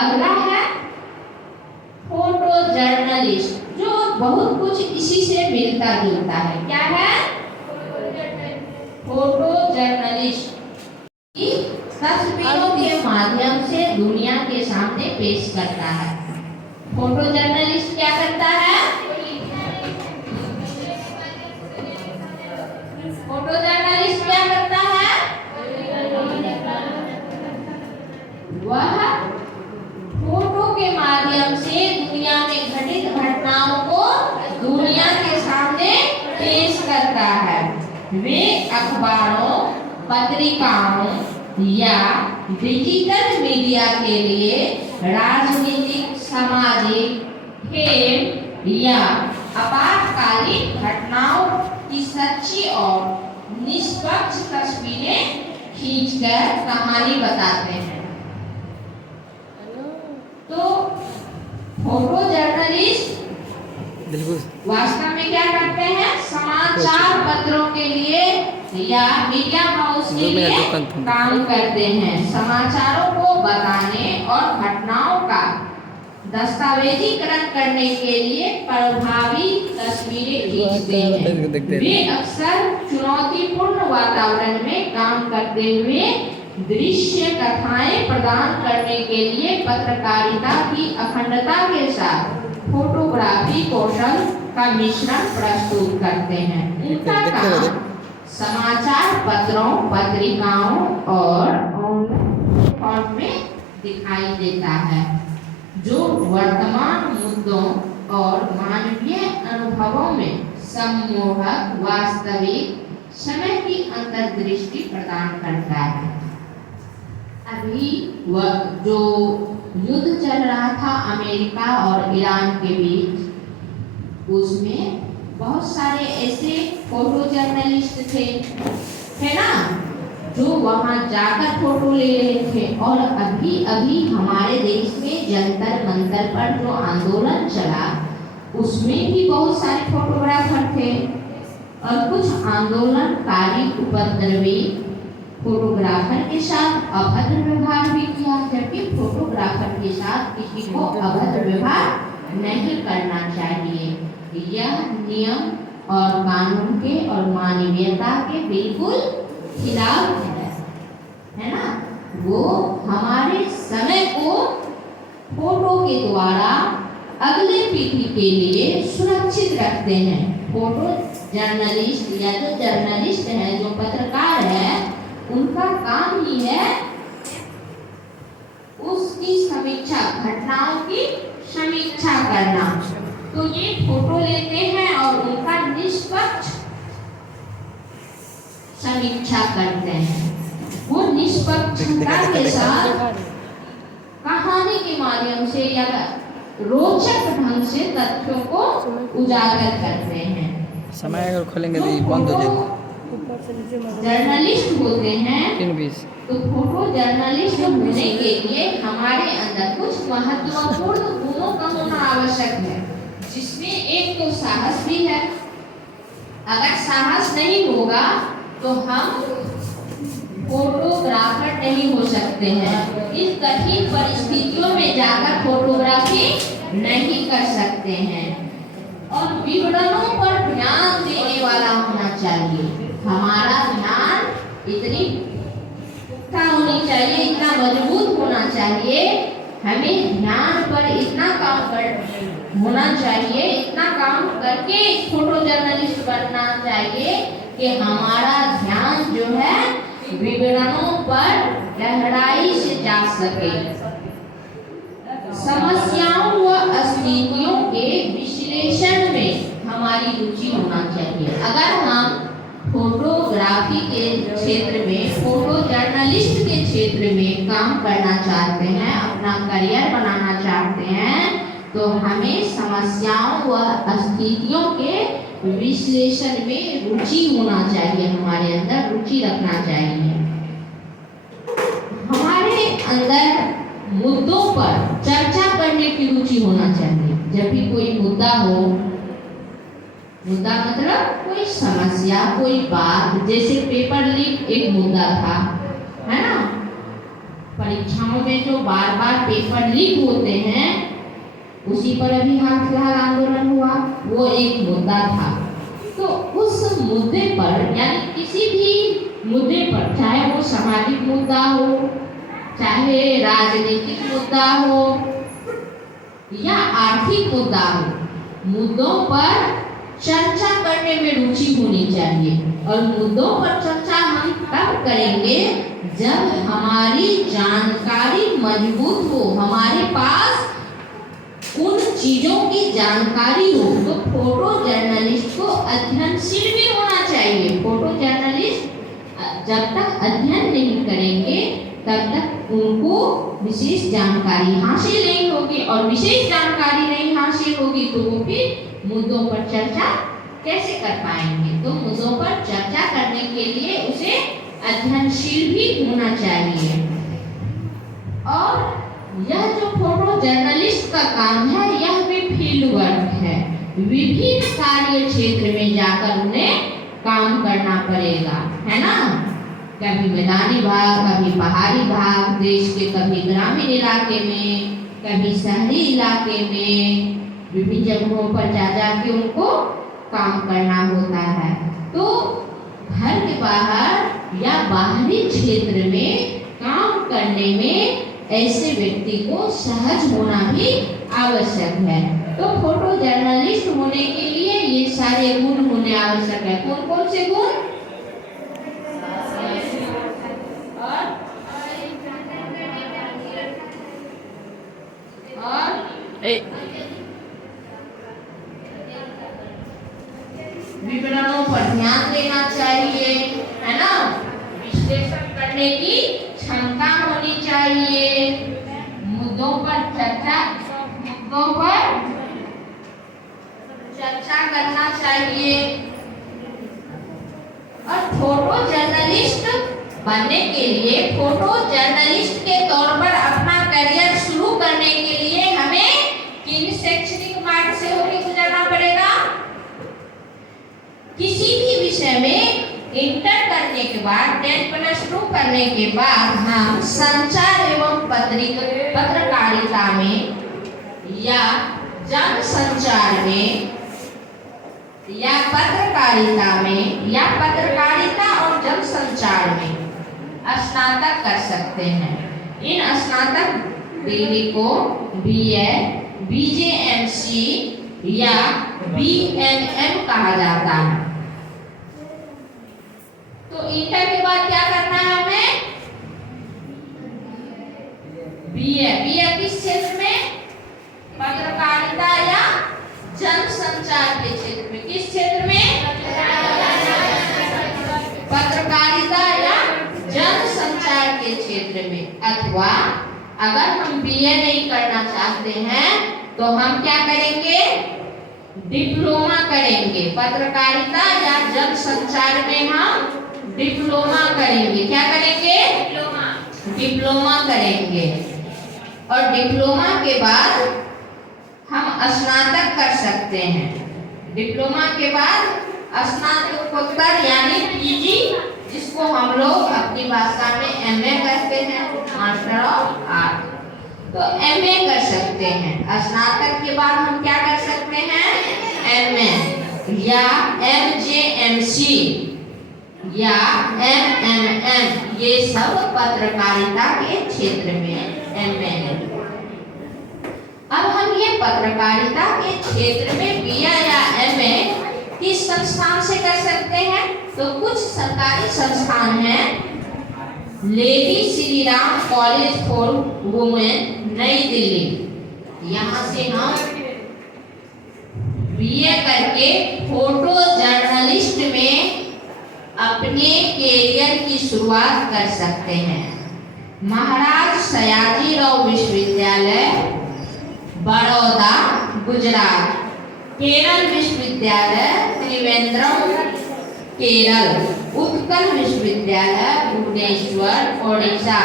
अगला है photo journalist, जो बहुत कुछ इसी से मिलता जुलता है। क्या है? फोटो जर्नलिस्ट तस्वीरों के माध्यम से दुनिया के सामने पेश करता है। फोटो जर्नलिस्ट क्या करता है? फोटो जर्नलिस्ट क्या करता है? वह फोटो के माध्यम से दुनिया में घटित घटनाओं को दुनिया के सामने पेश करता है। वे अखबारों, पत्रिकाओं या डिजिटल मीडिया के लिए राजनीतिक, सामाजिक, खेल या आपातकालीन घटनाओं की सच्ची और निष्पक्ष तस्वीरें खींचकर कहानी बताते हैं। तो फोटो जर्नलिस्ट वास्तव में क्या करते हैं? समाचार पत्रों के लिए या मीडिया हाउस के लिए काम करते हैं। समाचारों को बताने और घटनाओं का दस्तावेजीकरण करने के लिए प्रभावी तस्वीरें खींचते हैं। वे अक्सर चुनौतीपूर्ण वातावरण में काम करते हुए दृश्य कथाएं प्रदान करने के लिए पत्रकारिता की अखंडता के साथ फोटोग्राफी कौशल का मिश्रण प्रस्तुत करते हैं। उनका काम समाचार पत्रों, पत्रिकाओं और ऑनलाइन फॉर्म में दिखाई देता है, जो वर्तमान मुद्दों और मानवीय अनुभवों में सम्मोहक, वास्तविक समय की अंतर्दृष्टि प्रदान करता है। अभी जो युद्ध चल रहा था अमेरिका और ईरान के बीच, उसमें बहुत सारे ऐसे फोटो जर्नलिस्ट थे, है ना, जो वहां जाकर फोटो ले रहे थे। और अभी अभी हमारे देश में जंतर मंतर पर जो आंदोलन चला, उसमें भी बहुत सारे फोटोग्राफर थे और कुछ आंदोलनकारी उपद्रवी फोटोग्राफर के साथ अभद्र व्यवहार भी किया, जबकि फोटोग्राफर के साथ किसी को अभद्र व्यवहार नहीं करना चाहिए। यह नियम और कानून के और मानवीयता के बिल्कुल खिलाफ है ना। वो हमारे समय को फोटो के द्वारा अगले पीढ़ी के लिए सुरक्षित रखते हैं। फोटो जर्नलिस्ट या जो जर्नलिस्ट है, जो पत्रकार है, उनका काम ही है उसकी समीक्षा, घटनाओं की समीक्षा करना। तो ये फोटो लेते हैं और उनका निष्पक्ष समीक्षा करते हैं। वो निष्पक्षता के साथ कहानी के माध्यम से या रोचक ढंग से तथ्यों को उजागर करते हैं। समय अगर खोलेंगे तो बंद हो जाएगा। जर्नलिस्ट होते हैं, तो फोटो जर्नलिस्ट होने के लिए हमारे अंदर कुछ महत्वपूर्ण गुणों का होना आवश्यक है, जिसमें एक तो साहस भी है। अगर साहस नहीं होगा तो हम फोटोग्राफर नहीं हो सकते हैं। इन कठिन परिस्थितियों में जाकर फोटोग्राफी नहीं कर सकते हैं। और विवरणों पर ध्यान देने वाला होना चाहिए। हमारा ध्यान इतनी पुख्ता होनी चाहिए, इतना मजबूत होना चाहिए, हमें ध्यान पर इतना काम कर होना चाहिए, इतना काम करके फोटो जर्नलिस्ट बनना चाहिए कि हमारा ध्यान जो है विवरणों पर गहराई से जा सके। समस्याओं व स्थितियों के विश्लेषण में हमारी रुचि होना चाहिए। अगर हम फोटोग्राफी के क्षेत्र में, फोटो जर्नलिस्ट के क्षेत्र में काम करना चाहते हैं, अपना करियर बनाना चाहते हैं, तो हमें समस्याओं व स्थितियों के विश्लेषण में रुचि होना चाहिए, हमारे अंदर रुचि रखना चाहिए। हमारे अंदर मुद्दों पर चर्चा करने की रुचि होना चाहिए। जब भी कोई मुद्दा हो, मुद्दा मतलब कोई समस्या, कोई बात, जैसे पेपर लीक एक मुद्दा था, है ना। परीक्षाओं में जो बार बार पेपर लीक होते हैं, उसी पर अभी हाल फिलहाल आंदोलन हुआ, वो एक मुद्दा था। तो उस मुद्दे पर, यानी किसी भी मुद्दे पर, चाहे वो सामाजिक मुद्दा हो, चाहे राजनीतिक मुद्दा हो या आर्थिक मुद्दा हो, मुद्दों पर चर्चा करने में रुचि होनी चाहिए। और मुद्दों पर चर्चा हम तब करेंगे जब हमारी जानकारी मजबूत हो, हमारे पास उन चीजों की जानकारी हो। तो फोटो जर्नलिस्ट को अध्ययनशील भी होना चाहिए। फोटो जर्नलिस्ट जब तक अध्ययन नहीं करेंगे तब तक उनको विशेष जानकारी हासिल नहीं होगी, और विशेष जानकारी नहीं हासिल होगी तो वो फिर मुद्दों पर चर्चा कैसे कर पाएंगे। तो मुद्दों पर चर्चा करने के लिए उसे अध्ययनशील भी होना चाहिए। और यह जो फोटो जर्नलिस्ट का काम है, यह भी फील्ड वर्क है। विभिन्न कार्य क्षेत्र में जाकर उन्हें काम करना पड़ेगा, है ना। कभी मैदानी भाग, कभी पहाड़ी भाग, देश के कभी ग्रामीण इलाके में, कभी शहरी इलाके में, विभिन्न जगहों पर जा के उनको काम करना होता है। तो घर के बाहर या बाहरी क्षेत्र में काम करने में ऐसे व्यक्ति को सहज होना भी आवश्यक है। तो फोटो जर्नलिस्ट होने के लिए ये सारे गुण होने आवश्यक है। कौन कौन से गुण? और विवरणों पर ध्यान देना चाहिए, है ना। विश्लेषण करने की क्षमता होनी चाहिए। मुद्दों पर चर्चा करना चाहिए। और फोटो जर्नलिस्ट बनने के लिए, फोटो जर्नलिस्ट के तौर पर अपना करियर शुरू करने के लिए हमें किन शैक्षणिक मार्ग से होकर गुजरना पड़ेगा? किसी भी विषय में इंटर करने के बाद, 10+2 करने के बाद हम संचार एवं पत्रकारिता में या जनसंचार में या पत्रकारिता में या पत्रकारिता और जनसंचार में स्नातक कर सकते हैं। इन स्नातक डिग्री को BA, BJMC या BMM कहा जाता है। तो इंटर के बाद क्या करना है हमें? BA किस क्षेत्र में? पत्रकारिता या जनसंचार के क्षेत्र में। किस क्षेत्र में? पत्रकारिता या जनसंचार के क्षेत्र में। अथवा अगर हम BA नहीं करना चाहते हैं तो हम क्या करेंगे? डिप्लोमा करेंगे। पत्रकारिता या जनसंचार में हम डिप्लोमा करेंगे। क्या करेंगे? डिप्लोमा करेंगे। और डिप्लोमा के बाद हम स्नातक कर सकते हैं। डिप्लोमा के बाद स्नातकोत्तर यानी PG, जिसको हम लोग अपनी भाषा में MA कहते हैं, मास्टर ऑफ आर्ट। तो MA कर सकते हैं। स्नातक के बाद हम क्या कर सकते हैं? MA या MJMC या MMM, ये सब पत्रकारिता के क्षेत्र में MA है। अब हम ये पत्रकारिता के क्षेत्र में BA या MA किस संस्थान से कर सकते हैं? तो कुछ सरकारी संस्थान हैं। Lady Shri Ram college for women, नई दिल्ली। यहाँ से हम BA करके फोटो जर्नलिस्ट में अपने कैरियर की शुरुआत कर सकते हैं। महाराज सयाजीराव विश्वविद्यालय, बड़ौदा, गुजरात। केरल विश्वविद्यालय, त्रिवेंद्रम, केरल। उत्कल विश्वविद्यालय, भुवनेश्वर, ओडिशा।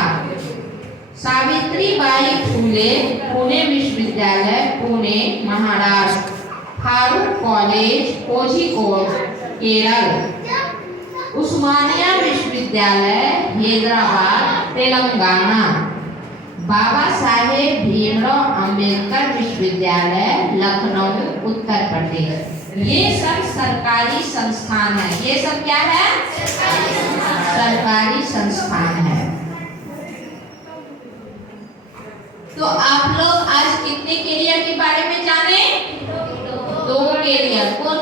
सावित्रीबाई फुले पुणे विश्वविद्यालय, पुणे, महाराष्ट्र। फारूक कॉलेज, कोझिकोड, केरल। उस्मानिया विश्वविद्यालय, हैदराबाद, तेलंगाना। बाबा साहेब भीमराव अंबेडकर विश्वविद्यालय लखनऊ उत्तर प्रदेश। ये सब सरकारी संस्थान है। ये सब क्या है? सरकारी संस्थान है। तो आप लोग आज कितने कैरियर के बारे में जाने? 2 कैरियर। कौन